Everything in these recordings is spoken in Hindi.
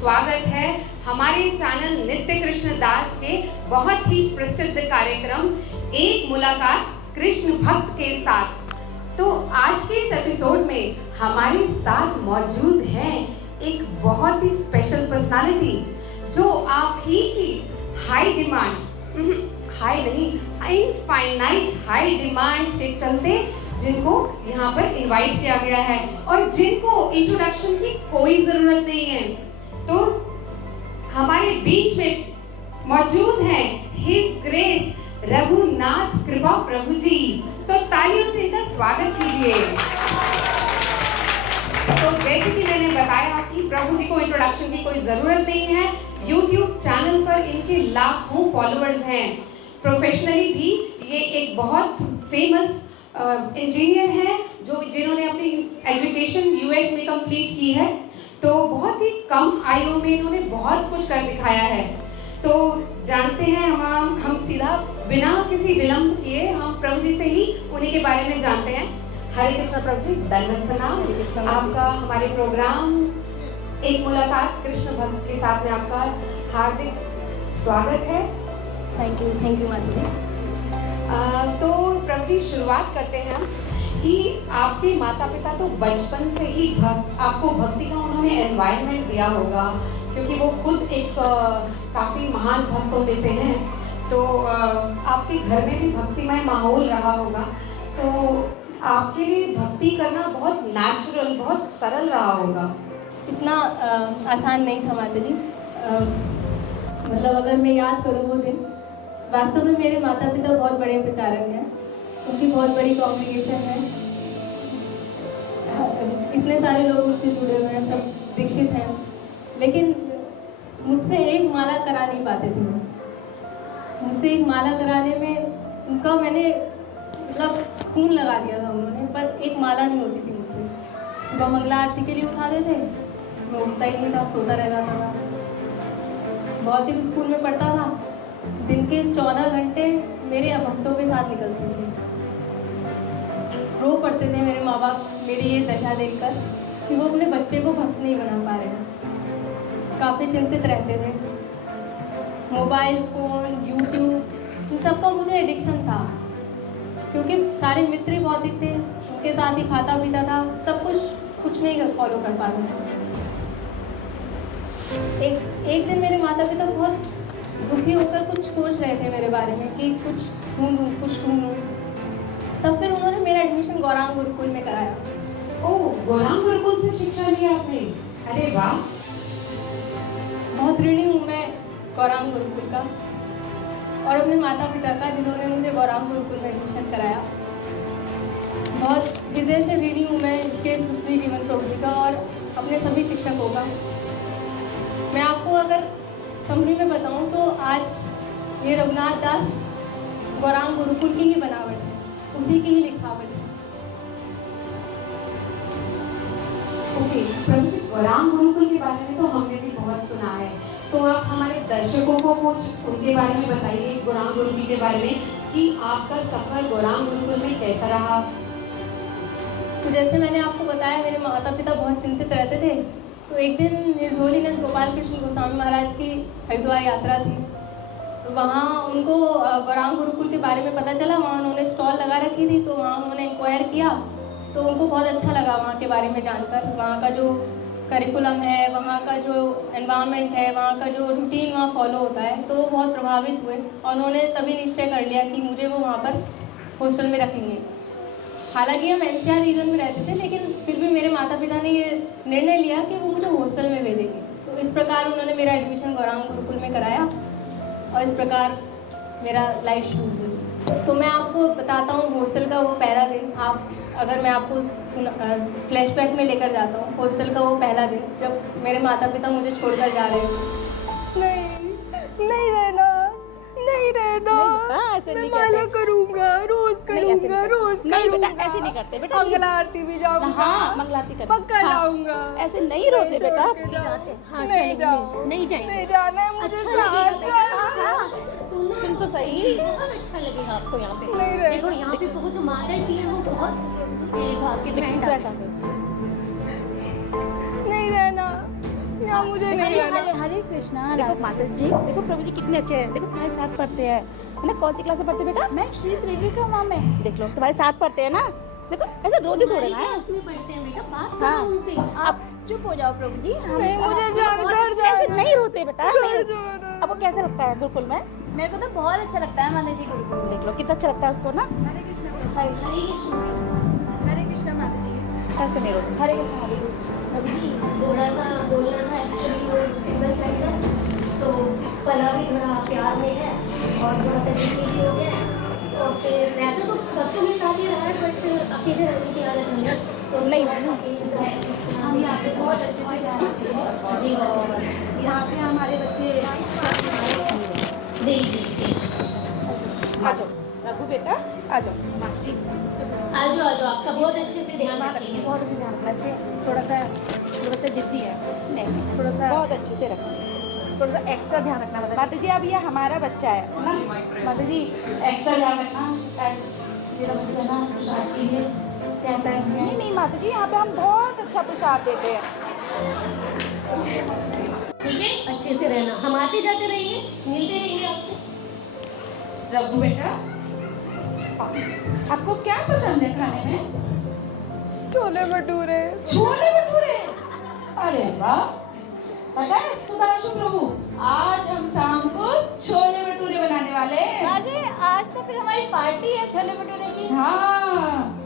स्वागत है हमारे चैनल नित्य कृष्ण दास के बहुत ही प्रसिद्ध कार्यक्रम एक मुलाकात कृष्ण भक्त के साथ। तो आज के इस एपिसोड में हमारे साथ मौजूद हैं एक बहुत ही स्पेशल पर्सनालिटी जो आप ही की हाई डिमांड, हाई नहीं, इनफाइनाइट हाई डिमांड्स के चलते जिनको यहाँ पर इनवाइट किया गया है और जिनको इंट्रोडक्शन की कोई जरूरत नहीं है। तो हमारे बीच में मौजूद हैं हिज ग्रेस रघुनाथ कृपा प्रभु जी। तो तालियों से इनका स्वागत कीजिए। तो जैसे कि मैंने बताया कि प्रभु जी को इंट्रोडक्शन की कोई जरूरत नहीं है। YouTube चैनल पर इनके लाखों फॉलोअर्स हैं। प्रोफेशनली भी ये एक बहुत फेमस इंजीनियर हैं जिन्होंने अपनी एजुकेशन यूएस में कंप्लीट की है। तो बहुत ही कम आयु में इन्होंने बहुत कुछ कर दिखाया है। तो जानते हैं हम सीधा बिना किसी विलंब किए हम प्रभु जी से ही उन्हीं के बारे में जानते हैं। हरे कृष्णा प्रभु जी, दंडवत प्रणाम। आपका हमारे प्रोग्राम एक मुलाकात कृष्ण भक्त के साथ में आपका हार्दिक स्वागत है। थैंक यू माता जी। तो प्रभु जी शुरुआत करते हैं हम कि आपके माता पिता तो बचपन से ही आपको भक्ति का उन्होंने एनवायरनमेंट दिया होगा, क्योंकि वो खुद एक काफ़ी महान भक्तों में से हैं। तो आपके घर में भी भक्तिमय माहौल रहा होगा। तो आपके लिए भक्ति करना बहुत नेचुरल, बहुत सरल रहा होगा। इतना आसान नहीं था माता जी। मतलब अगर मैं याद करूँ वो दिन, वास्तव में मेरे माता पिता बहुत बड़े प्रचारक हैं, उनकी बहुत बड़ी कॉन्ग्रीगेशन है, इतने सारे लोग उनसे जुड़े हुए हैं, सब दीक्षित हैं, लेकिन मुझसे एक माला करा नहीं पाते थे वो। मुझसे एक माला कराने में उनका मैंने मतलब खून लगा दिया था उन्होंने, पर एक माला नहीं होती थी मुझसे। सुबह मंगला आरती के लिए उठाते थे, मैं उठता ही नहीं था, सोता रहता था। बहुत दिन स्कूल में पढ़ता था, दिन के 14 घंटे मेरे भक्तों के साथ निकलते थे। रो पड़ते थे मेरे माँ बाप मेरी ये दशा देखकर कि वो अपने बच्चे को भक्त नहीं बना पा रहे हैं। काफ़ी चिंतित रहते थे। मोबाइल फ़ोन, यूट्यूब, इन सब का मुझे एडिक्शन था, क्योंकि सारे मित्र ही भौतिक थे, उनके साथ ही खाता पीता था, सब कुछ नहीं फॉलो कर पाता था। एक दिन मेरे माता पिता बहुत दुखी होकर कुछ सोच रहे थे मेरे बारे में कि कुछ ढूंढूं। तब फिर उन्होंने मेरा एडमिशन गौरांग गुरुकुल में कराया। ओह, गौरांग गुरुकुल से शिक्षा लिया आपने? अरे वाह। बहुत ऋणी हूँ मैं गौरांग गुरुकुल का और अपने माता पिता का, जिन्होंने मुझे गौरांग गुरुकुल में एडमिशन कराया। बहुत हृदय से ऋणी हूँ मैं इसके सुखी जीवन प्रभु का और अपने सभी शिक्षकों का। मैं आपको अगर समरी में बताऊं तो आज ये रघुनाथ दास गौरांग गुरुकुल की ही बनावट है, उसी की ही लिखावट है। ओके, प्रभु जी, गौरांग गुरुकुल के बारे में तो हमने भी बहुत सुना है। तो आप हमारे दर्शकों को कुछ उनके बारे में बताइए, गौरांग गुरुकुल के बारे में, कि आपका सफर गौरांग गुरुकुल में कैसा रहा। तो जैसे मैंने आपको बताया, मेरे माता पिता बहुत चिंतित रहते थे। तो एक दिन हिज होलीनेस गोपाल कृष्ण गोस्वामी महाराज की हरिद्वार यात्रा थी। तो वहाँ उनको गौरांग गुरुकुल के बारे में पता चला। वहाँ उन्होंने स्टॉल लगा रखी थी, तो वहाँ उन्होंने इंक्वायर किया। तो उनको बहुत अच्छा लगा वहाँ के बारे में जानकर, वहाँ का जो करिकुलम है, वहाँ का जो एनवायरनमेंट है, वहाँ का जो रूटीन वहाँ फॉलो होता है। तो वो बहुत प्रभावित हुए और उन्होंने तभी निश्चय कर लिया कि मुझे वो वहाँ पर हॉस्टल में रखेंगे। हालांकि हम एनसीआर रीजन में रहते थे, लेकिन फिर भी मेरे माता पिता ने ये निर्णय लिया कि वो मुझे हॉस्टल में भेजेंगे। तो इस प्रकार उन्होंने मेरा एडमिशन गौरांग गुरुकुल में कराया और इस प्रकार मेरा लाइफ शुरू हुई। तो मैं आपको बताता हूँ हॉस्टल का वो पहला दिन। अगर मैं आपको फ्लैशबैक में लेकर जाता हूँ, हॉस्टल का वो पहला दिन जब मेरे माता पिता मुझे छोड़कर जा रहे थे। नहीं रहना, ऐसे नहीं माला करूँगा, रोज नहीं बेटा, ऐसे नहीं करते बेटा। मंगला आरती भी जाऊँगा। हाँ, मंगला आरती कर, पक्का जाऊँगा। ऐसे नहीं रोते बेटा। हाँ, नहीं जाएंगे। नहीं जाना है मुझे। सुन तो सही, बहुत अच्छा लगेगा आपको यहाँ पे। देखो यहाँ पे बहुत माता जी है, वो बहुत मेरे घर के फ्रेंड नहीं रहना, ना मुझे नहीं हरे आना। हरे हरे कृष्णा। देखो माता जी, देखो प्रभु जी कितने अच्छे हैं। देखो तुम्हारे साथ पढ़ते हैं, है ना? कौन सी क्लास में पढ़ते बेटा? मैं श्री त्रिविक्रम माँ में। देख लो तुम्हारे साथ पढ़ते हैं ना। देखो ऐसे रोते थोड़े ना है। क्लास में पढ़ते हैं बेटा, बात हाँ। करो उनसे। आप चुप हो जाओ प्रभु जी। हम नहीं, मुझे जानकर ऐसे जाना। नहीं रोते बेटा, नहीं घर रोते। जाना। आपको कैसा लगता है गुरुकुल में? मेरे को तो बहुत अच्छा लगता है माता जी गुरुकुल। देख लो कितना अच्छा लगता है उसको ना। हरे कृष्ण। ऐसे नहीं रोते। हरे कृष्णा हरे कृष्ण। प्रभु जी थोड़ा सा बोलना था, एक्चुअली वो सिग्नल चाहिए था, तो पला भी थोड़ा प्यार में है और थोड़ा सा जिद्दी भी हो गया है। और फिर रहते तो भक्तों के साथ ही रहा है, बट अकेले रहने की आदत नहीं है, तो नहीं। थोड़ा सा हम यहाँ पे बहुत अच्छे से ध्यान रखते हैं। जी बाबा, यहाँ पे हमारे बच्चे जी जी जी। आ जाओ रघु बेटा, आ जाओ। आ जाओ, आपका बहुत अच्छे से ध्यान रखेंगे। बहुत अच्छे ध्यान रखना, इससे थोड़ा सा जो बच्चा जिद्दी है, नहीं थोड़ा सा बहुत अच्छे से रखना, थोड़ा सा एक्स्ट्रा ध्यान रखना। माता जी अब ये हमारा बच्चा है ना, माता जी एक्स्ट्रा ध्यान रखना। मेरा बच्चा ना प्रसाद के लिए कहता है। नहीं नहीं माता जी, यहाँ पे हम बहुत अच्छा प्रसाद देते हैं। ठीक है, अच्छे से रहना। हम आते जाते रहेंगे, मिलते रहेंगे आपसे। रघु बेटा, आपको क्या पसंद है खाने में? छोले भटूरे। छोले भटूरे। अरे वाह, पता है सुधांशु प्रभु, आज हम शाम को छोले भटूरे बनाने वाले हैं। अरे आज तो फिर हमारी पार्टी है छोले भटूरे की। हाँ।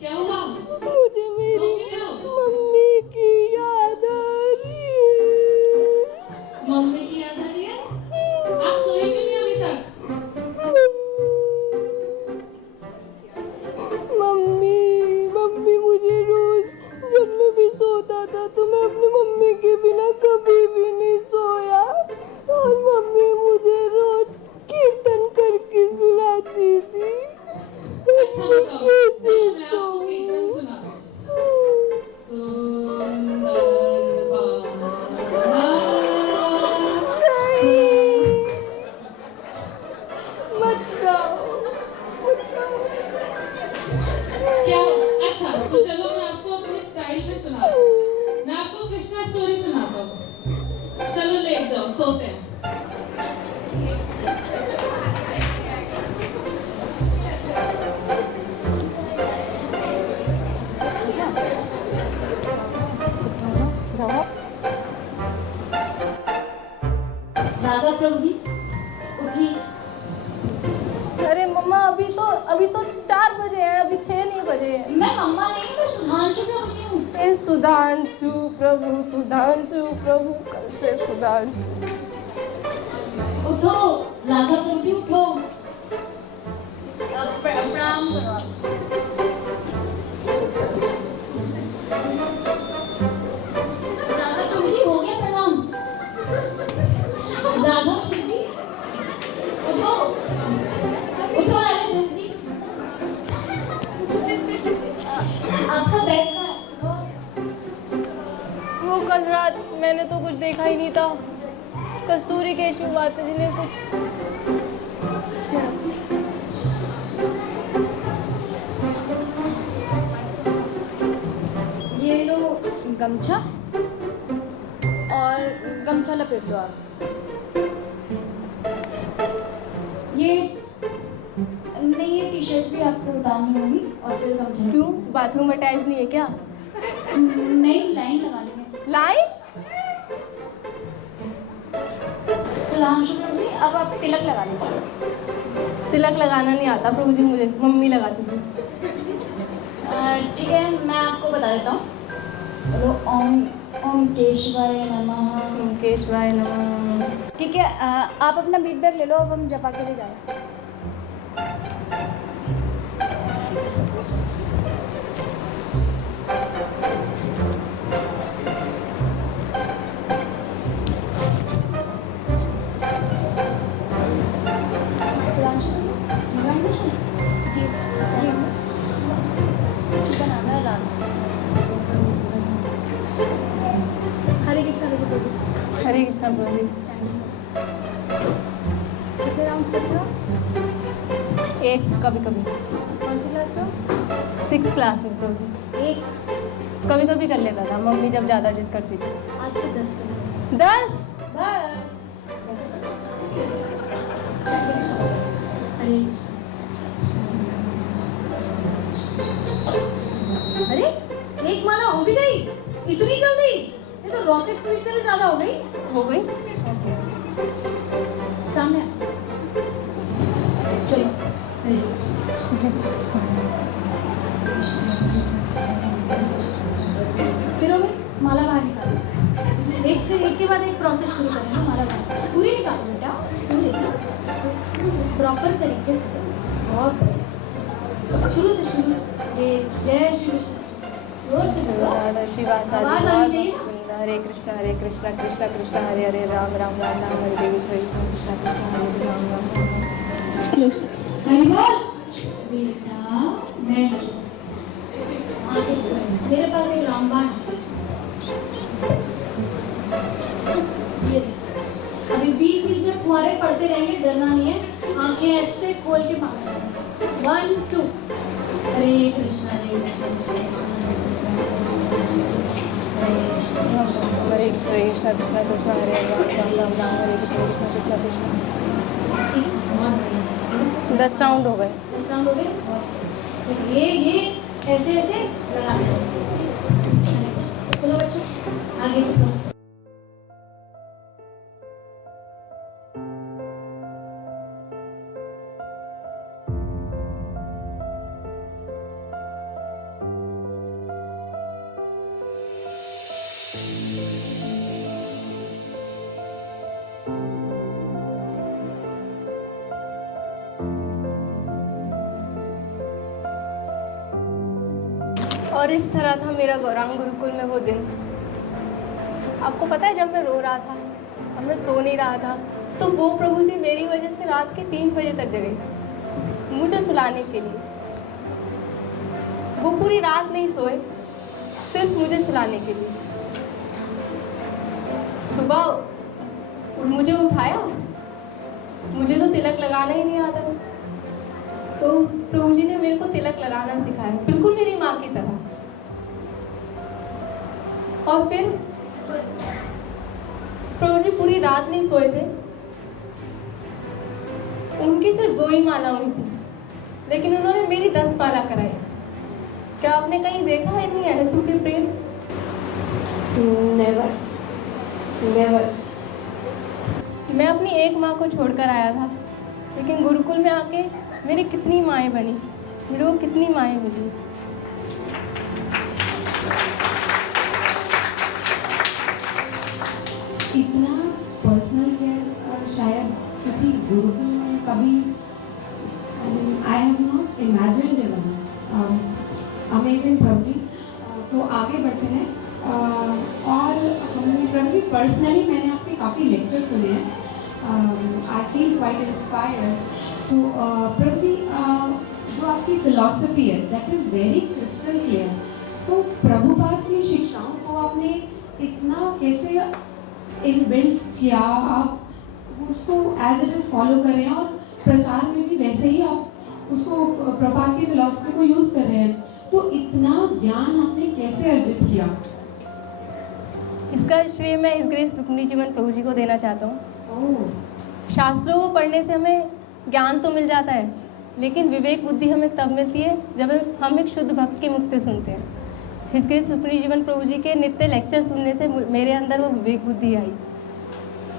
क्या हुआ? मुझे मेरी मम्मी की याद आ रही है। मम्मी की याद आ रही है? आप सोए क्यों नहीं अभी तक? मम्मी मुझे रोज जब मैं भी सोता था तो मैं अपनी मम्मी के बिना कभी भी नहीं सोया, और मम्मी मुझे रोज कीर्तन करके सुलाती थी। अच्छा बताओ, कैसे मैं आपको कीर्तन सोऊं? सुना। सुंदर बाबा, मत गाओ। क्या? अच्छा तो चलो मैं आपको अपने स्टाइल में सुनाता हूँ। मैं आपको कृष्णा स्टोरी सुनाता हूँ। चलो लेट जाओ, सोते हैं। राघव प्रभु जी उठी। अरे मम्मा, अभी तो 4 बजे हैं, अभी 6 नहीं बजे हैं। मैं मम्मा नहीं हूँ, मैं सुधांशु प्रभु जी हूँ। ए सुधांशु प्रभु कल से सुधांशु। उठो राघव प्रभु जी, उठो। प्रणाम करो आप। राघव प्रभु जी हो गया प्रणाम। राघव प्रभु जी उठो, उठो राघव प्रभु जी। आपका बैग कहाँ है? वो कल रात मैंने तो कुछ देखा ही नहीं था। कस्तूरी केशव माता जी ने कुछ ये लो गमछा, और गमछा लपेट लो आप। ये नहीं, ये टी शर्ट भी आपको उतारनी होगी और फिर गमछा। क्यों, बाथरूम अटैच नहीं है क्या? नहीं, लाइन लगानी है। लाइन? सुधांशु प्रभु जी अब आप तिलक लगा लीजिए। तिलक लगाना नहीं आता प्रभु जी मुझे, मम्मी लगाती थी। ठीक है, मैं आपको बता देता हूँ। बोलो ओम केशवाय नमः। ओम केशवाय नमः। ठीक है, आप अपना बीट बैग ले लो, अब हम जपा के लिए जा रहे हैं। सुधांशु हरे कृष्णा प्रभु। हरे कृष्णा प्रभु जी। कितने राउंड्स करते हो? एक कभी कभी कौन सी क्लास में? 6th क्लास में प्रभु जी। एक। कभी कभी कर लेता था, मम्मी जब ज़्यादा जिद करती थी। आज से 10 करेंगे। 10। बस। हरे कृष्णा। अरे एक माला हो भी गई इतनी जल्दी? ये तो रॉकेट स्पीड से भी ज्यादा हो गई। हो गई। सामने आ। चलो हरे कृष्णा। फिर हो गई? माला बाहर निकालो। एक से एक के बाद एक प्रोसेस शुरू करेंगे। माला बाहर पूरी निकालो बेटा, पूरी प्रॉपर तरीके से। बहुत बढ़िया। शुरू से जय श्री कृष्ण। जोर से बोलो। राधा शिवा आवाज आनी चाहिए ना? हरे कृष्णा कृष्णा कृष्णा हरे हरे राम राम राम राम हरे देवी कृष्णा कृष्णा हरे राम राम राम। हरि बोल। बेटा मैं आगे मेरे पास एक रामबाण है। ये देखो। अभी बीच बीच में फुहारे पड़ते रहेंगे, डरना नहीं है। आंखें ऐसे खोल के मारना है। 1 2 हरे कृष्णा कृष्णा कृष्णा हरे कृष्णा हरे कृष्णा कृष्णा कृष्णा हरे राम राम राम राम हरे कृष्णा कृष्णा कृष्णा। ठीक, बहुत बढ़िया। 10 राउंड हो गए। साउंड हो गए। ये ऐसे ऐसे लगाते हैं। चलो बच्चों आगे की प्रोसेस। और इस तरह था मेरा गौरांग गुरुकुल में वो दिन। आपको पता है, जब मैं रो रहा था और मैं सो नहीं रहा था, तो वो प्रभु जी मेरी वजह से रात के 3 बजे तक जगे मुझे सुलाने के लिए। वो पूरी रात नहीं सोए, सिर्फ मुझे सुलाने के लिए। सुबह मुझे उठाया, मुझे तो तिलक लगाना ही नहीं आता था, तो प्रभु जी ने मेरे को तिलक लगाना सिखाया, बिल्कुल मेरी माँ की तरह। और फिर प्रभु जी पूरी रात नहीं सोए थे। उनकी सिर्फ 2 ही माला हुई थी, लेकिन उन्होंने मेरी 10 माला कराई। क्या आपने कहीं देखा है इतनी अनथुकी प्रेम? Never never. मैं अपनी एक माँ को छोड़कर आया था, लेकिन गुरुकुल में आके मेरी कितनी माएँ बनी, मेरे को कितनी माएँ मिली। इतना पर्सनल केयर शायद किसी गुरुकुल में कभी I have not imagined even. Amazing प्रभु जी। तो आगे बढ़ते हैं। और हमने प्रभु जी पर्सनली मैंने आपके काफ़ी लेक्चर सुने हैं। I feel quite inspired. So प्रभु जी, जो आपकी फिलॉसफी है that is very crystal clear. तो प्रभुपाद की शिक्षाओं को आपने इतना कैसे इनबिल्ट किया? आप उसको एज इट इज़ फॉलो कर रहे हैं और प्रचार में भी वैसे ही आप उसको प्रभुपाद की फिलॉसफी को यूज़ कर रहे हैं, तो इतना ज्ञान आपने कैसे अर्जित किया? इसका श्रेय मैं इस ग्रेस रुक्मिणी जीवन प्रभु जी को देना चाहता हूँ। शास्त्रों को पढ़ने से हमें ज्ञान तो मिल जाता है, लेकिन विवेक बुद्धि हमें तब मिलती है जब हम एक शुद्ध भक्त के मुख से सुनते हैं। हिज ग्रेस रुक्मिणी जीवन प्रभु जी के नित्य लेक्चर सुनने से मेरे अंदर वो विवेक बुद्धि आई।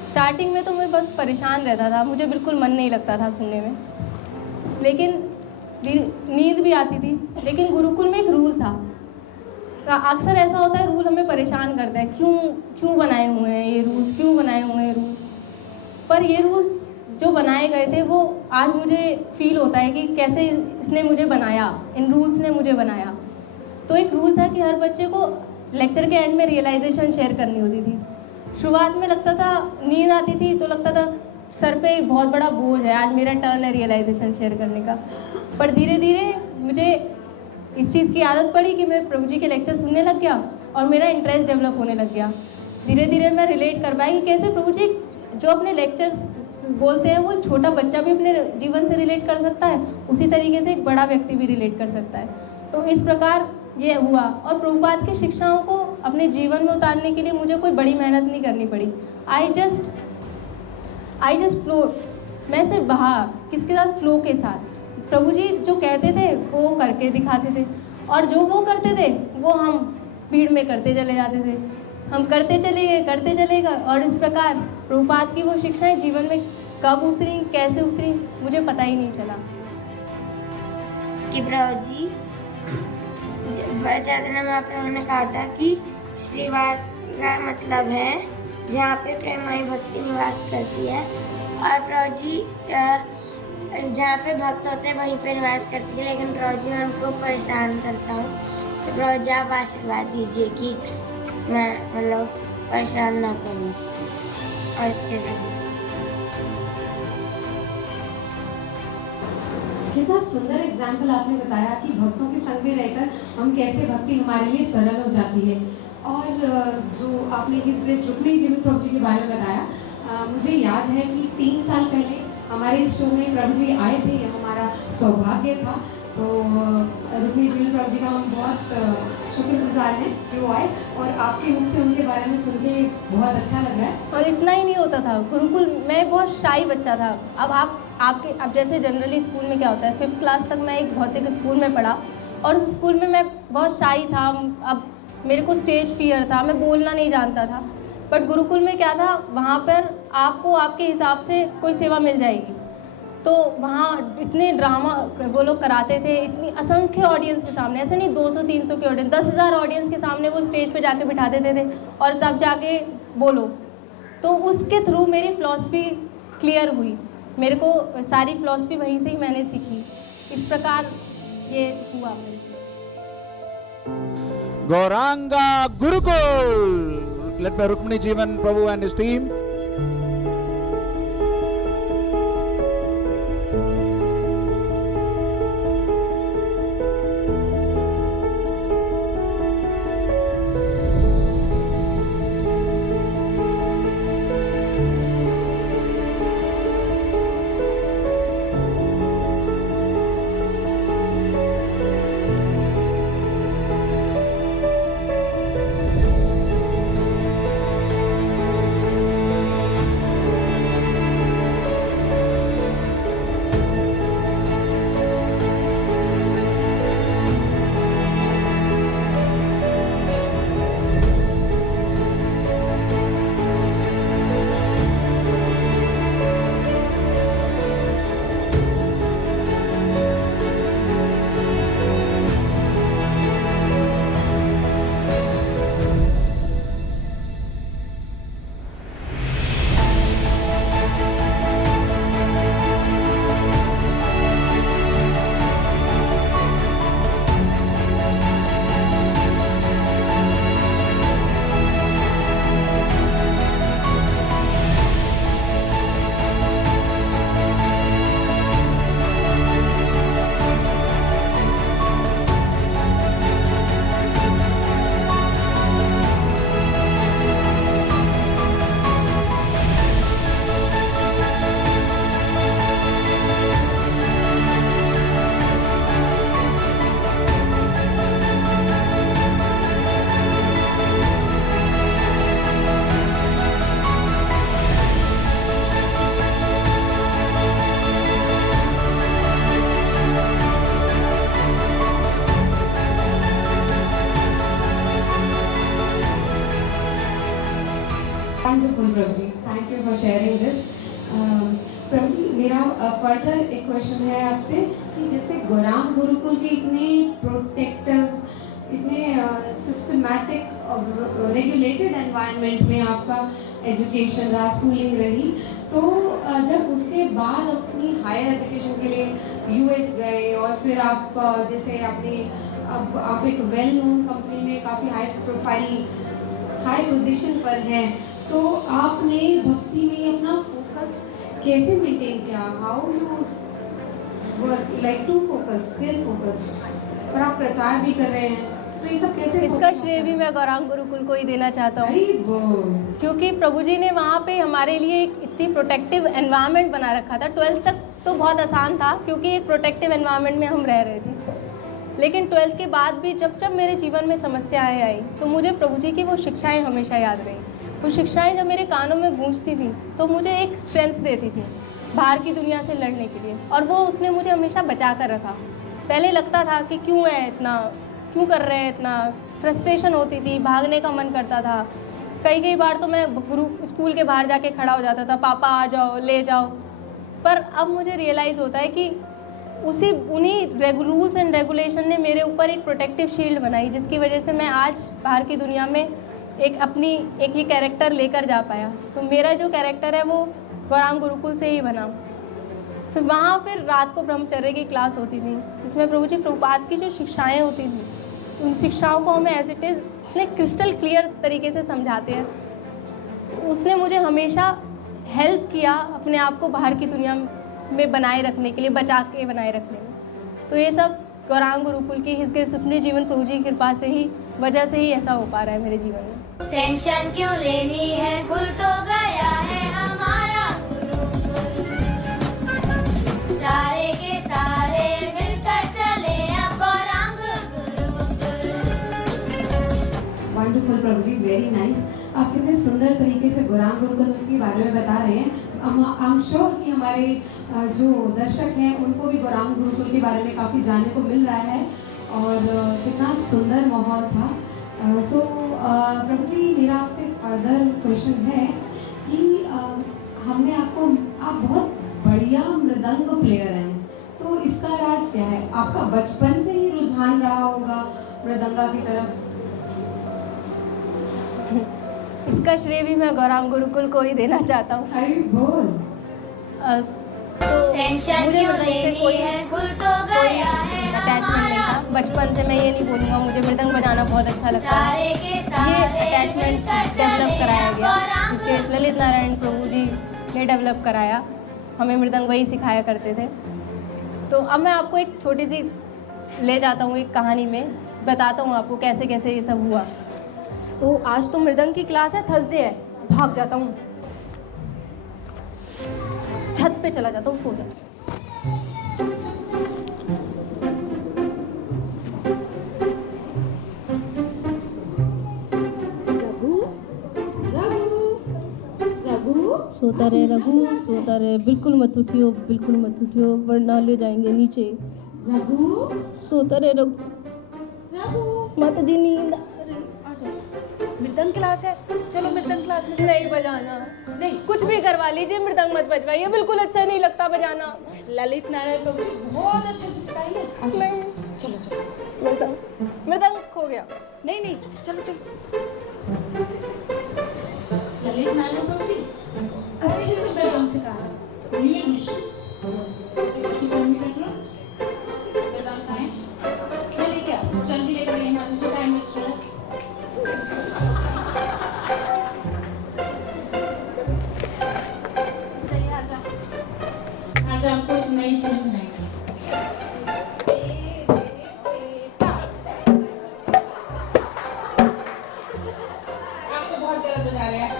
स्टार्टिंग में तो मैं बस परेशान रहता था, मुझे बिल्कुल मन नहीं लगता था सुनने में, लेकिन नींद भी आती थी। लेकिन गुरुकुल में एक रूल था। अक्सर ऐसा होता है, रूल हमें परेशान करता है, क्यों बनाए हुए हैं ये रूल्स, क्यों बनाए हुए हैं रूल्स। पर ये रूल्स जो बनाए गए थे वो आज मुझे फील होता है कि कैसे इसने मुझे बनाया, इन रूल्स ने मुझे बनाया। तो एक रूल था कि हर बच्चे को लेक्चर के एंड में रियलाइजेशन शेयर करनी होती थी। शुरुआत में लगता था, नींद आती थी तो लगता था सर पे एक बहुत बड़ा बोझ है, आज मेरा टर्न है रियलाइजेशन शेयर करने का। पर धीरे धीरे मुझे इस चीज़ की आदत पड़ी कि मैं प्रभु जी के लेक्चर सुनने लग गया और मेरा इंटरेस्ट डेवलप होने लग गया। धीरे धीरे मैं रिलेट कर पाई कि कैसे प्रभु जी जो अपने लेक्चर बोलते हैं वो छोटा बच्चा भी अपने जीवन से रिलेट कर सकता है, उसी तरीके से एक बड़ा व्यक्ति भी रिलेट कर सकता है। तो इस प्रकार ये हुआ और प्रभुपाद की शिक्षाओं को अपने जीवन में उतारने के लिए मुझे कोई बड़ी मेहनत नहीं करनी पड़ी। आई जस्ट फ्लो, मैं सिर्फ बहा किसके साथ, फ्लो के साथ। प्रभु जी जो कहते थे वो करके दिखाते थे और जो वो करते थे वो हम भीड़ में करते चले जाते थे। हम करते चले गए और इस प्रकार प्रभुपाद की वो शिक्षाएं जीवन में कब उतरी, कैसे उतरी, मुझे पता ही नहीं चला। कि प्रभु जी चैतन्य महाप्रभु ने कहा था कि श्रीवास का मतलब है जहाँ पे प्रेमाई भक्ति निवास करती है, और प्रभु जी जहाँ पे भक्त होते हैं वहीं पे निवास करती है, लेकिन प्रभु जी मैं उनको परेशान करता हूँ। तो प्रभु जी आप आशीर्वाद दीजिए कि मैं मतलब परेशान ना करूँ और अच्छे से। कितना सुंदर एग्जाम्पल आपने बताया कि भक्तों के संग में रहकर हम कैसे भक्ति हमारे लिए सरल हो जाती है। और जो आपने हिज ग्रेस रुक्मिणी जी प्रभु जी के बारे में बताया, मुझे याद है कि 3 साल पहले हमारे इस शो में प्रभु जी आए थे, यह हमारा सौभाग्य था। तो रुक्मिणी जी प्रभु जी का हम बहुत शुक्रगुजार हैं कि वो आए और आपके मुख से उनके बारे में सुन के बहुत अच्छा लग रहा है। और इतना ही नहीं होता था, गुरुकुल में बहुत शाई बच्चा था। अब जैसे जनरली स्कूल में क्या होता है, 5th क्लास तक मैं एक भौतिक स्कूल में पढ़ा और उस स्कूल में मैं बहुत शाई था। अब मेरे को स्टेज फियर था, मैं बोलना नहीं जानता था। बट गुरुकुल में क्या था, वहाँ पर आपको आपके हिसाब से कोई सेवा मिल जाएगी। तो वहाँ इतने ड्रामा वो लोग कराते थे, इतनी असंख्य ऑडियंस के सामने, ऐसे नहीं 200-300 की ऑडियंस, 10,000 ऑडियंस के सामने वो स्टेज पे जाके बिठा देते थे और तब जाके बोलो। तो उसके थ्रू मेरी फ़िलॉसफी क्लियर हुई, मेरे को सारी फ़िलॉसफी वहीं से ही मैंने सीखी। इस प्रकार ये हुआ मेरे से। Gauranga Gurukul, led by Rukmini Jeevan Prabhu and his team. Wonderful, Prabhu ji. Thank you for sharing this. प्रभु जी, मेरा फर्दर एक क्वेश्चन है आपसे कि जैसे गौरांग गुरुकुल के इतने प्रोटेक्टिव, इतने सिस्टमैटिक रेगुलेटेड एनवायरनमेंट में आपका एजुकेशन रहा, स्कूलिंग रही, तो जब उसके बाद अपनी हायर एजुकेशन के लिए यूएस गए और फिर आप जैसे अब आप एक वेल नोन कंपनी में काफ़ी हाई प्रोफाइल, हाई पोजीशन पर हैं, तो आपने भक्ति में अपना फोकस कैसे मेंटेन किया? How you like to focus, still focus, और आप प्रचार भी कर रहे हैं, तो तो ये सब कैसे इसका श्रेय भी मैं गौरांग गुरुकुल को ही देना चाहता हूँ, वेरी गुड। क्योंकि प्रभु जी ने वहाँ पे हमारे लिए एक इतनी प्रोटेक्टिव एनवायरनमेंट बना रखा था। 12th तक तो बहुत आसान था क्योंकि एक प्रोटेक्टिव एनवायरनमेंट में हम रह रहे थे, लेकिन 12th के बाद भी जब जब मेरे जीवन में समस्याएं आई तो मुझे प्रभु जी की वो शिक्षाएं हमेशा याद रहीं। वो शिक्षाएं जब मेरे कानों में गूंजती थी तो मुझे एक स्ट्रेंथ देती थी बाहर की दुनिया से लड़ने के लिए, और वो उसने मुझे हमेशा बचा कर रखा। पहले लगता था कि क्यों है इतना, क्यों कर रहे हैं इतना, फ्रस्ट्रेशन होती थी, भागने का मन करता था। कई बार तो मैं स्कूल के बाहर जाके खड़ा हो जाता था, पापा आ जाओ ले जाओ। पर अब मुझे रियलाइज़ होता है कि उन्हीं रूल्स एंड रेगुलेशन ने मेरे ऊपर एक प्रोटेक्टिव शील्ड बनाई, जिसकी वजह से मैं आज बाहर की दुनिया में एक ये कैरेक्टर लेकर जा पाया। तो मेरा जो कैरेक्टर है वो गौरांग गुरुकुल से ही बना। फिर वहाँ रात को ब्रह्मचर्य की क्लास होती थी जिसमें प्रभु जी प्रभुपाद की जो शिक्षाएं होती थी, उन शिक्षाओं को हमें एज इट इज़ इतने क्रिस्टल क्लियर तरीके से समझाते हैं। उसने मुझे हमेशा हेल्प किया अपने आप को बाहर की दुनिया में बनाए रखने के लिए, बचा के बनाए रखने में। तो ये सब गौरांग गुरुकुल की हिज ग्रेस सुपरमेंट जीवन प्रभु जी की कृपा से ही, वजह से ही ऐसा हो पा रहा है मेरे जीवन में। टेंशन क्यों लेनी है, खुल तो गया है हमारा गुरुकुल, सारे के सारे मिलकर चले अब गौरांग गुरुकुल। वंडरफुल प्रभु जी, वेरी नाइस। आप कितने सुंदर तरीके से गौरांग गुरुकुल के बारे में बता रहे हैं। आई एम श्योर कि हमारे जो दर्शक हैं उनको भी गौरांग गुरुकुल के बारे में काफ़ी जानने को मिल रहा है, और कितना सुंदर माहौल था। सो प्रभु जी, मेरा आपसे फर्दर क्वेश्चन है कि हमने आप बहुत बढ़िया मृदंग प्लेयर हैं, तो इसका राज क्या है? आपका बचपन से ही रुझान रहा होगा मृदंगा की तरफ? इसका श्रेय भी मैं गौरांग गुरुकुल को ही देना चाहता हूँ। अरे बोल। तो टेंशन मुझे क्यों मृदंग से लेनी है, खुल तो गया है अटैचमेंट नहीं था। बचपन से मैं ये नहीं बोलूँगा, मुझे मृदंग बजाना बहुत अच्छा लगता है। सारे के ये सारे अटैचमेंट डेवलप कराया गया, जिसके ललित नारायण प्रभु जी ने डेवलप कराया। हमें मृदंग वही सिखाया करते थे। तो अब मैं आपको एक छोटी सी ले जाता हूँ एक कहानी में, बताता हूँ आपको कैसे कैसे ये सब हुआ। तो आज तो मृदंग की क्लास है, थर्सडे है, भाग जाता हूँ, छत पे चला जाता हूँ, सो जाता हूँ। सोता रहे रघु, सोता रहे, बिल्कुल मत उठियो, बिल्कुल मत उठियो वरना ले जाएंगे नीचे। रघु, सोता रहे रघु। माता जी नींद आ रही। आ जाओ, मृदंग क्लास है, चलो मृदंग क्लास में। नहीं बजाना, नहीं, कुछ भी करवा लीजिए, मृदंग मत बजवाइए, बिल्कुल अच्छा नहीं लगता बजाना। ललित नारायण प्रभु जी बहुत अच्छे से सिखाएंगे। आ जाओ, नहीं, चलो चलो। मृदंग खो गया। नहीं नहीं, चलो चलो। ललित नारायण प्रभु जी अच्छे से मृदंग सिखा रहे हैं। जल्दी लेकर आइए, हमारे जो टाइम वेस्ट हो रहा है। चलिए आज आपको एक नई फिल्म बनाएंगे। आपको बहुत गलत बजा रहे हैं।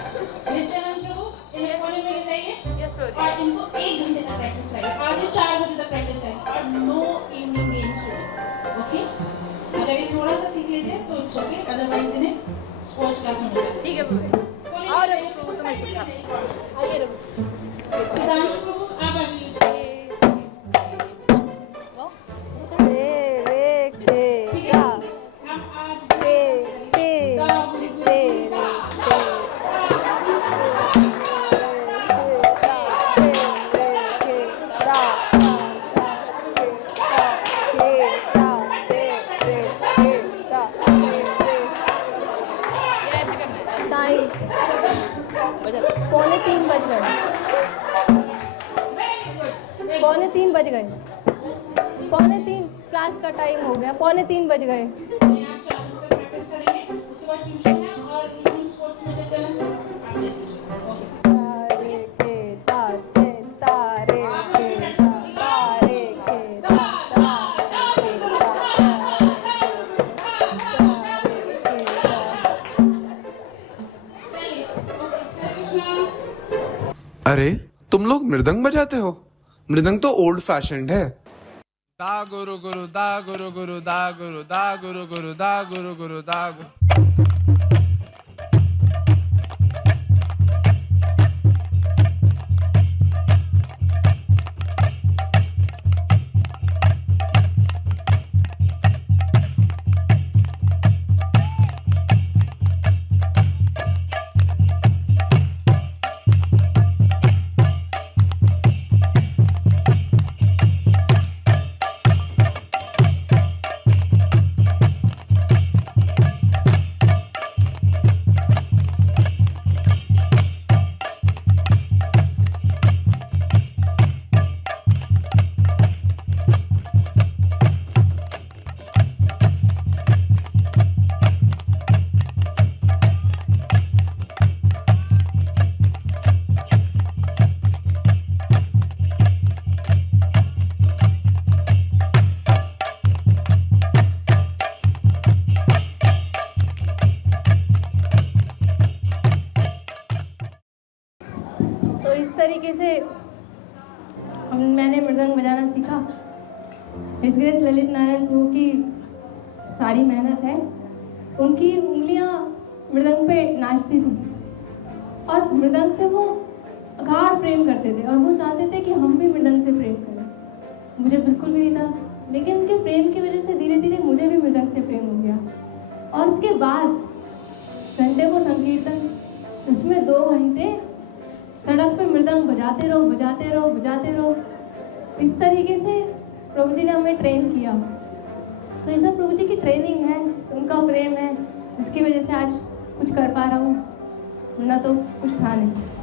नित्यानंद प्रभु, इन्हें कोने में ले जाइए और इनको 1 घंटे तक प्रैक्टिस कराइए। आज 4 बजे तक प्रैक्टिस कराइए और no evening games today, okay? अगर ये थोड़ा सा सीख लेते हैं तो इट्स ओके, अदरवाइज इन्हें स्पोर्ट्स क्लास में भेजना। ठीक है। और प्रभु तो मैं सिखा। आइए प्रभु। सिद्धांशु प्रभु आप आ जाइए। पौने तीन बज गए। पौने तीन क्लास का टाइम हो गया, पौने 3 बज गए। आप 4 बजे तक प्रैक्टिस करेंगे, उसके बाद ट्यूशन है और इवनिंग स्पोर्ट्स में देते हैं। आप देख लीजिए। तारे के तारे, तारे के तारे के तारे के अरे तुम लोग मृदंग बजाते हो? मृदंग तो ओल्ड फैशन्ड है। दा गुरु गुरु दा गुरु गुरु दा गुरु दा गुरु गुरु दा गुरु गुरु दा गुरु। तो इस तरीके से मैंने मृदंग बजाना सीखा। मिस ग्रेस ललित नारायण प्रभु की सारी मेहनत है। उनकी उंगलियां मृदंग पे नाचती थी और मृदंग से वो अगाध प्रेम करते थे और वो चाहते थे कि हम भी मृदंग से प्रेम करें। मुझे बिल्कुल भी नहीं था, लेकिन उनके प्रेम की वजह से धीरे धीरे मुझे भी मृदंग से प्रेम हो गया। और उसके बाद संडे को संकीर्तन, उसमें 2 घंटे सड़क पे मृदंग बजाते रहो बजाते रहो बजाते रहो। इस तरीके से प्रभु जी ने हमें ट्रेन किया। तो ये सब प्रभु जी की ट्रेनिंग है, उनका प्रेम है, जिसकी वजह से आज कुछ कर पा रहा हूँ, वरना तो कुछ था नहीं।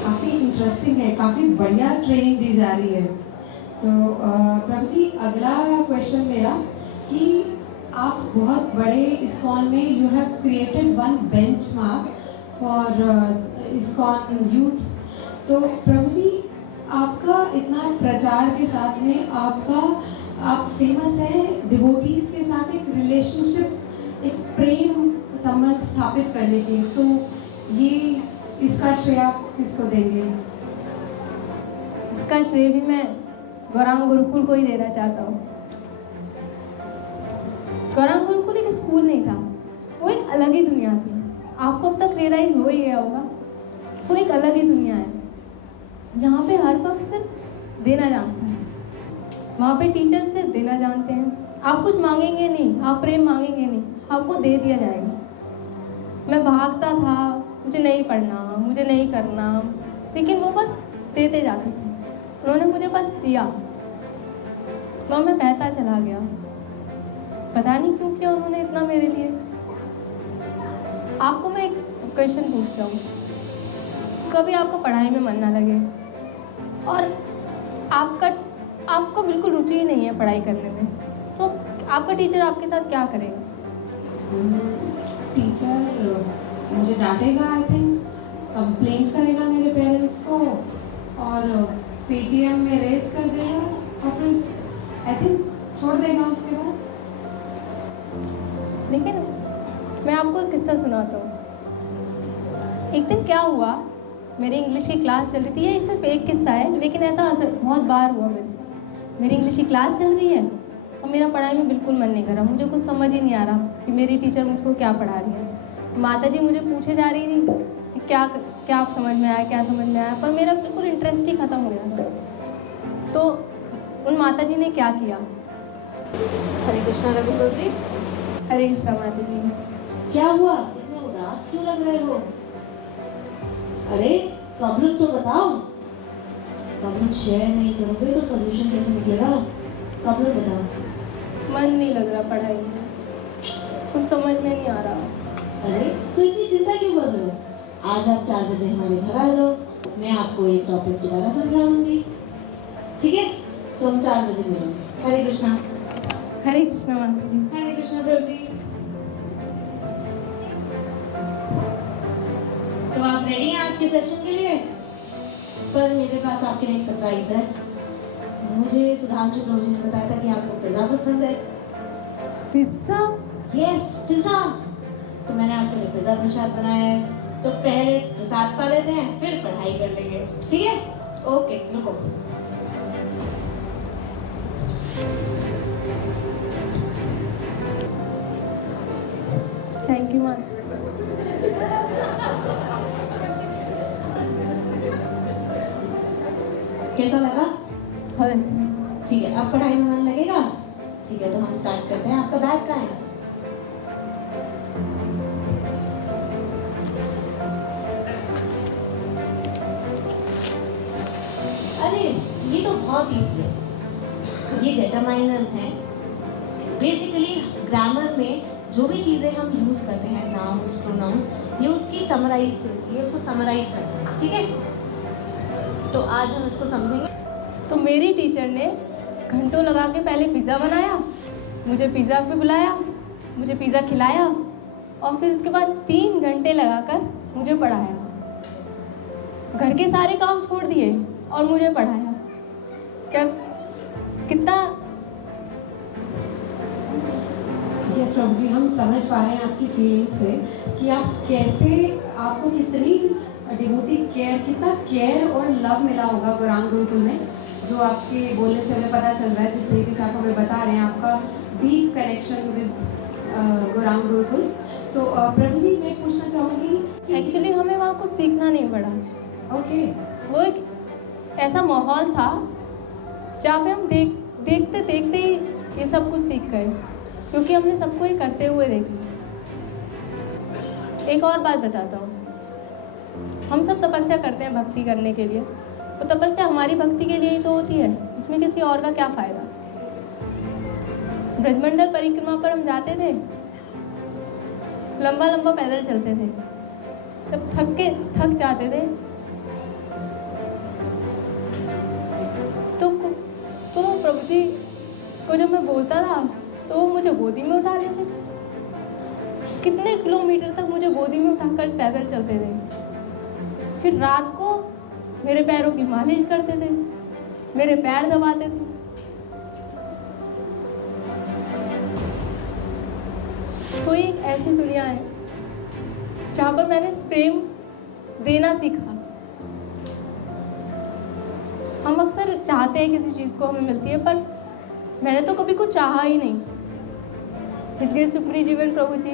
काफ़ी इंटरेस्टिंग है, काफ़ी बढ़िया ट्रेनिंग दी जा रही है। तो प्रभु जी, अगला क्वेश्चन मेरा कि आप बहुत बड़े इस्कॉन में you have created one benchmark for ISKCON youth. तो प्रभु जी, आपका इतना प्रचार के साथ में आप फेमस है डिवोटीज के साथ एक रिलेशनशिप, एक प्रेम संबंध स्थापित करने के। तो ये इसका श्रेय आप किसको देंगे? इसका श्रेय भी मैं गौरांग गुरुकुल को ही देना चाहता हूँ। गौरांग गुरुकुल एक स्कूल नहीं था, वो एक अलग ही दुनिया थी। आपको अब तक रियलाइज हो ही गया होगा, वो एक अलग ही दुनिया है जहाँ पे हर वक्त सिर्फ देना जानता है। वहाँ पे टीचर सिर्फ देना जानते हैं। आप कुछ मांगेंगे नहीं, आप प्रेम मांगेंगे नहीं, आपको दे दिया जाएगा। मैं भागता था, मुझे नहीं पढ़ना, मुझे नहीं करना, लेकिन वो बस देते जाते थे। उन्होंने मुझे बस दिया, वहाँ मैं बहता चला गया। पता नहीं क्यों किया उन्होंने इतना मेरे लिए। आपको मैं एक क्वेश्चन पूछता हूँ, कभी आपको पढ़ाई में मन ना लगे और आपको बिल्कुल रुचि ही नहीं है पढ़ाई करने में, तो आपका टीचर आपके साथ क्या करेगा? टीचर मुझे डांटेगा, आई थिंक कंप्लेंट करेगा मेरे पेरेंट्स को और पेटीएम में रेस कर देगा और फिर आई थिंक छोड़ देगा उसके बाद। लेकिन मैं आपको एक किस्सा सुनाता हूँ। एक दिन क्या हुआ, मेरी इंग्लिश की क्लास चल रही थी। ये सिर्फ एक किस्सा है, लेकिन ऐसा बहुत बार हुआ मेरे से। मेरी इंग्लिश की क्लास चल रही है और मेरा पढ़ाई में बिल्कुल मन नहीं कर रहा। मुझे कुछ समझ ही नहीं आ रहा कि मेरी टीचर मुझको क्या पढ़ा रही है। माता जी मुझे पूछे जा रही थी कि क्या क्या समझ में आया, क्या समझ में आया, पर मेरा बिल्कुल इंटरेस्ट ही ख़त्म हो गया। तो उन माता जी ने क्या किया? हरे कृष्णा रघुपुर जी। हरे कृष्णा माता जी। क्या हुआ, इतने उदास क्यों लग रहे हो? अरे प्रॉब्लम तो बताओ। प्रॉब्लम शेयर नहीं करोगे तो सॉल्यूशन कैसे निकलेगा? प्रॉब्लम बताओ। मन नहीं लग रहा पढ़ाई में, कुछ समझ में नहीं आ रहा। अरे तो इतनी चिंता क्यों कर रहे हो? आज आप 4 बजे हमारे घर आ जाओ, मैं आपको एक टॉपिक दोबारा समझा दूंगी, ठीक है? तो हम 4 बजे मिलेंगे। हरे कृष्णा। हरे कृष्णा माता जी। हरे कृष्णा प्रभु जी। तो आप रेडी हैं आज के सेशन के लिए? पर मेरे पास आपके लिए एक सरप्राइज है। मुझे सुधांशु प्रभु जी ने बताया था कि आपको पिज्जा पसंद है। पिज्जा? Yes, pizza. तो मैंने आपके लिए पिज्जा प्रसाद बनाया है। तो पहले प्रसाद पा लेते हैं, फिर पढ़ाई कर लेंगे, ठीक है? ओके, रुको। थैंक यू माँ। कैसा लगा? बहुत अच्छा। ठीक है, अब पढ़ाई में मन लगेगा? ठीक है, तो हम स्टार्ट करते हैं। आपका बैग कहाँ है? अरे ये तो बहुत ईजी है। ये डिटरमाइनर्स हैं। बेसिकली ग्रामर में जो भी चीज़ें हम यूज़ करते हैं, नाउन्स, प्रोनाउंस, ये उसको समराइज करते हैं, ठीक है? तो आज हम इसको समझेंगे। तो मेरी टीचर ने घंटों लगा के पहले पिज़्ज़ा बनाया, मुझे पिज़्ज़ा पे बुलाया, मुझे पिज़्ज़ा खिलाया और फिर उसके बाद 3 घंटे लगाकर मुझे पढ़ाया। घर के सारे काम छोड़ दिए और मुझे पढ़ाया। क्या कितना यस प्रभु जी, हम समझ पा रहे हैं आपकी फीलिंग्स से कि आप कैसे, आपको कितनी डिवोटी केयर, कितना केयर और लव मिला होगा गौरांग गुरुकुल में, जो आपके बोलने से हमें पता चल रहा है। जिस तरीके से आप हमें बता रहे हैं आपका deep connection with Gauranga gurukul. So प्रभु जी, मैं पूछना चाहूँगी, एक्चुअली हमें वहाँ कुछ सीखना नहीं पड़ा। ओके, वो एक ऐसा माहौल था जहाँ पे हम देखते देखते ही ये सब कुछ सीख गए, क्योंकि हमने सबको ये करते हुए देखा। एक और बात बताता हूँ, हम सब तपस्या करते हैं भक्ति करने के लिए, तो तपस्या हमारी भक्ति के लिए ही तो होती है, उसमें किसी और का क्या फ़ायदा। ब्रजमंडल परिक्रमा पर हम जाते थे, लंबा लंबा पैदल चलते थे, जब थक जाते थे तो प्रभु जी को जब मैं बोलता था तो वो मुझे गोदी में उठा लेते थे। कितने किलोमीटर तक मुझे गोदी में उठाकर पैदल चलते थे। फिर रात को मेरे पैरों की मालिश करते थे, मेरे पैर दबाते थे। कोई ऐसी दुनिया है जहाँ पर मैंने प्रेम देना सीखा। हम अक्सर चाहते हैं किसी चीज़ को हमें मिलती है, पर मैंने तो कभी कुछ चाहा ही नहीं। इसलिए सुप्री जीवन प्रभु जी,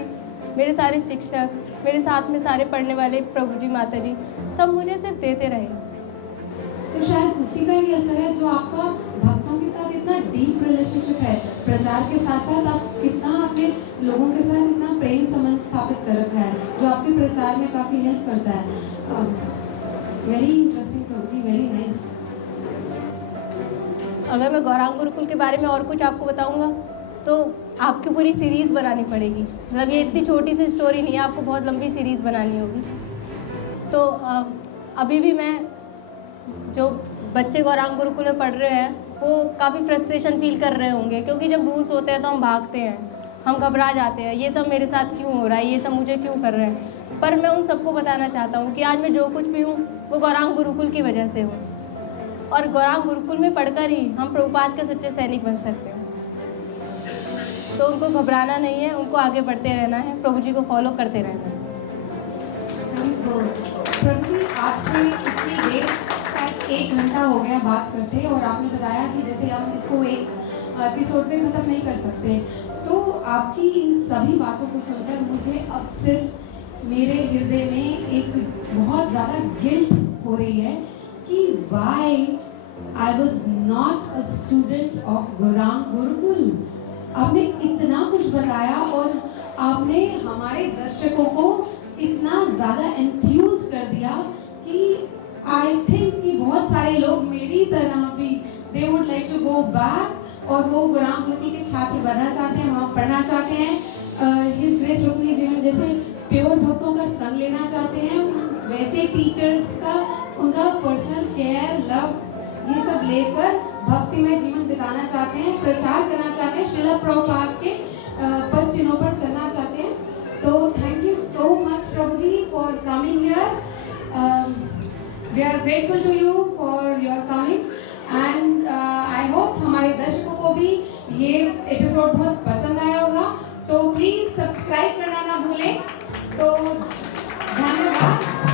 मेरे सारे शिक्षक, मेरे साथ में सारे पढ़ने वाले प्रभु जी, माता जी, सब मुझे सिर्फ देते रहे। तो शायद उसी का ही असर है जो आपका भक्तों के साथ इतना डीप रिलेशनशिप है। प्रचार के साथ साथ आप कितना अपने लोगों के साथ इतना प्रेम संबंध स्थापित कर रखा है, जो आपके प्रचार में काफ़ी हेल्प करता है। वेरी इंटरेस्टिंग प्रभु जी, वेरी नाइस। अगर मैं गौरांग गुरुकुल के बारे में और कुछ आपको बताऊंगा तो आपकी पूरी सीरीज़ बनानी पड़ेगी। मतलब ये इतनी छोटी सी स्टोरी नहीं है, आपको बहुत लंबी सीरीज़ बनानी होगी। तो अभी भी मैं, जो बच्चे गौरांग गुरुकुल में पढ़ रहे हैं, वो काफ़ी फ्रस्ट्रेशन फील कर रहे होंगे, क्योंकि जब रूल्स होते हैं तो हम भागते हैं, हम घबरा जाते हैं, ये सब मेरे साथ क्यों हो रहा है, ये सब मुझे क्यों कर रहे हैं। पर मैं उन सबको बताना चाहता हूँ कि आज मैं जो कुछ भी हूँ वो गौरांग गुरुकुल की वजह से हूँ, और गौरांग गुरुकुल में पढ़कर ही हम प्रभुपाद के सच्चे सैनिक बन सकते हैं। तो उनको घबराना नहीं है, उनको आगे बढ़ते रहना है, प्रभु जी को फॉलो करते रहना है। प्रभु जी, आपसे इतनी देर, 1 घंटा हो गया बात करते, और आपने बताया कि जैसे हम इसको एक एपिसोड में ख़त्म नहीं कर सकते। तो आपकी इन सभी बातों को सुनकर मुझे अब सिर्फ मेरे हृदय में एक बहुत ज़्यादा गिल्ट हो रही है कि why I was not a student of Gaurang Gurukul. आपने इतना कुछ बताया और आपने हमारे दर्शकों को इतना ज़्यादा एंथ्यूज कर दिया कि आई थिंक कि बहुत सारे लोग मेरी तरह भी they would like to go back और वो गौरांग गुरुकुल के छात्र बनना चाहते हैं, वहाँ पढ़ना चाहते हैं, हिज ग्रेस रुक्मिणी जीवन जैसे प्योर भक्तों का संग लेना चाहते हैं, वैसे टीचर्स का उनका पर्सनल केयर लव ये सब लेकर भक्तिमय जीवन बिताना चाहते हैं, प्रचार करना चाहते हैं, श्रील प्रभुपाद के पद चिन्हों पर चलना चाहते हैं। तो थैंक यू सो मच प्रभु जी for coming here. We are grateful to you for your coming and I hope हमारे दर्शकों को भी ये एपिसोड बहुत पसंद आया होगा। तो प्लीज़ सब्सक्राइब करना ना भूलें। तो धन्यवाद।